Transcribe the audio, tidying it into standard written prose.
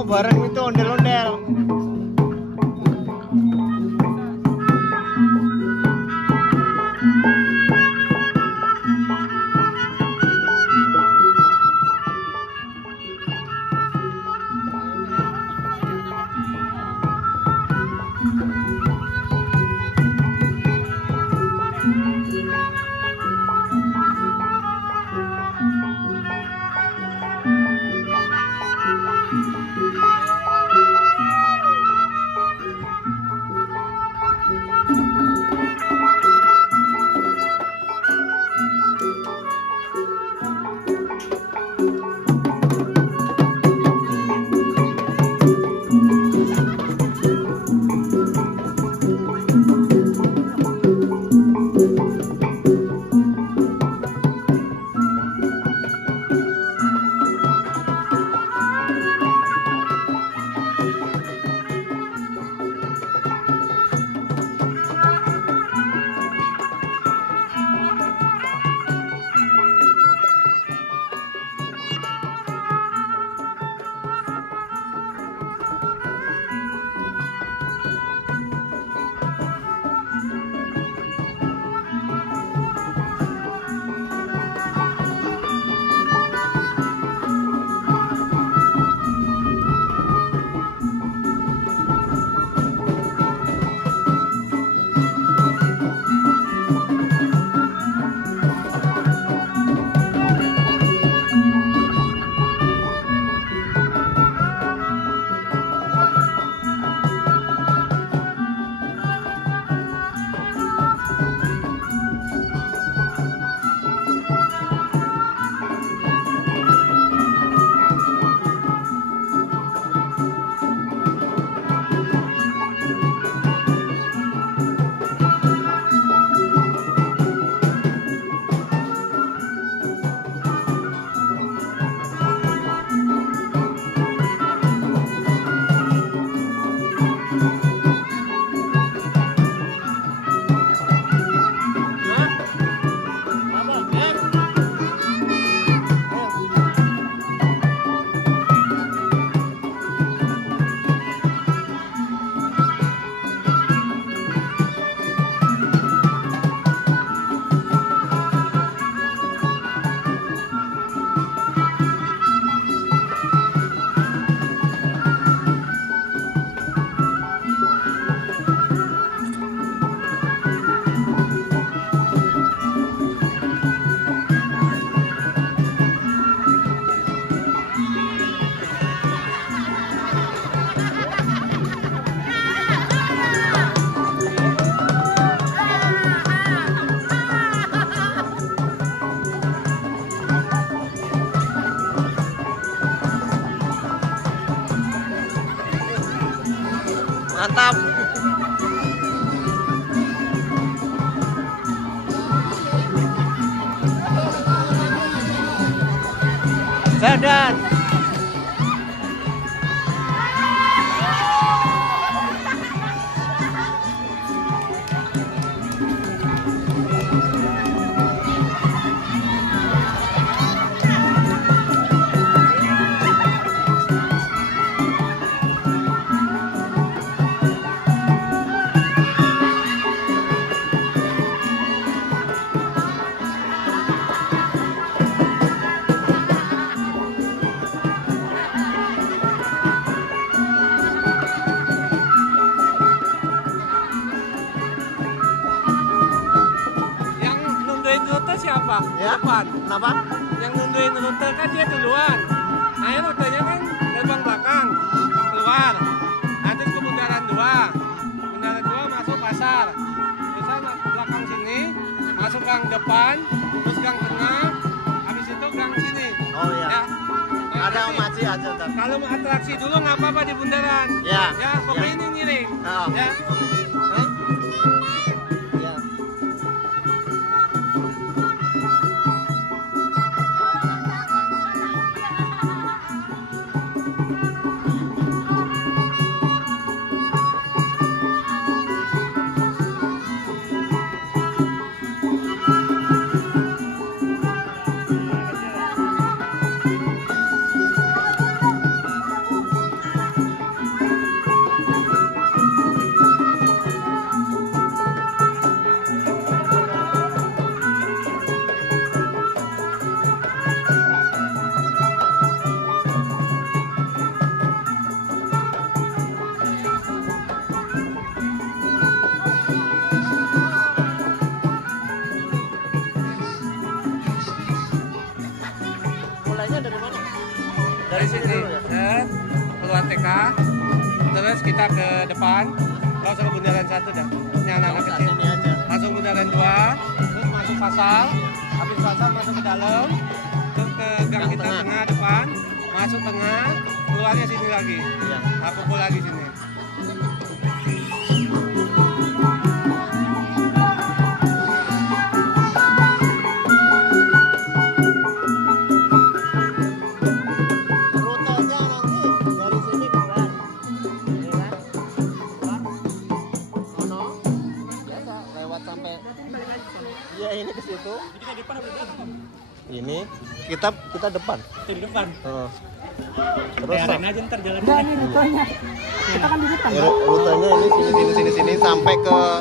mau bareng itu ondel-ondel. Mantap. Dadan. Siapa? Ya? Depan. Kenapa? Yang nunduin rute kan dia duluan. Nah, rutenya kan gerbang belakang keluar. Nanti ke bundaran 2. Bundaran 2 masuk pasar. Terusan belakang sini, masuk gang depan, terus gang tengah, habis itu gang sini. Oh iya. Ya. Nah, Ada masih aja ntar. kalau mau atraksi dulu nggak apa-apa di bundaran. Ya. Ya, pokoknya ini ngiring. Oh. Ya. Hah? Ya. tengah, terus kita ke depan. Nggak usah ke bundaran 1 dah. Ini anak-anak kecil. Sini aja. Langsung bundaran 2, terus masuk pasar. Habis pasar masuk ke dalam, terus ke gang kita tengah depan, masuk tengah, keluarnya sini lagi. Iya. Nah, pukul lagi sini. Rutenya nanti dari sini keluar. Ini kan? Keluar. Ono. Biasa lewat sampai. Iya, ini ke situ. Ini kita depan. Di depan. Terus Biarin aja ntar jalan. Enggak, ini rutenya. Kita kan di depan. rutenya ini sini sampai ke